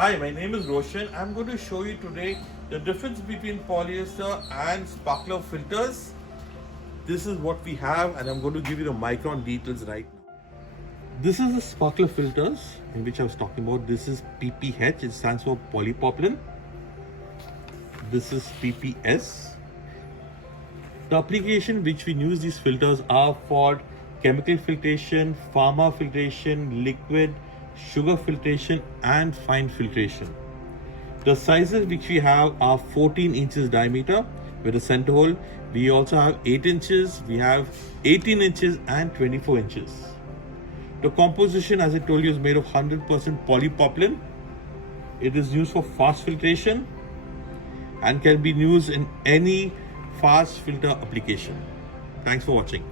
Hi, my name is Roshan. I'm going to show you today the difference between polyester and sparkler filters. This is what we have, and I'm going to give you the micron details right now. This is the sparkler filters in which I was talking about. This is PPH, it stands for polypropylene. This is PPS. The application which we use these filters are for chemical filtration, pharma filtration, liquid, sugar filtration and fine filtration. The sizes which we have are 14 inches diameter with a center hole. We also have 8 inches, we have 18 inches and 24 inches. The composition, as I told you, is made of 100% polypropylene. It is used for fast filtration and can be used in any fast filter application. Thanks for watching.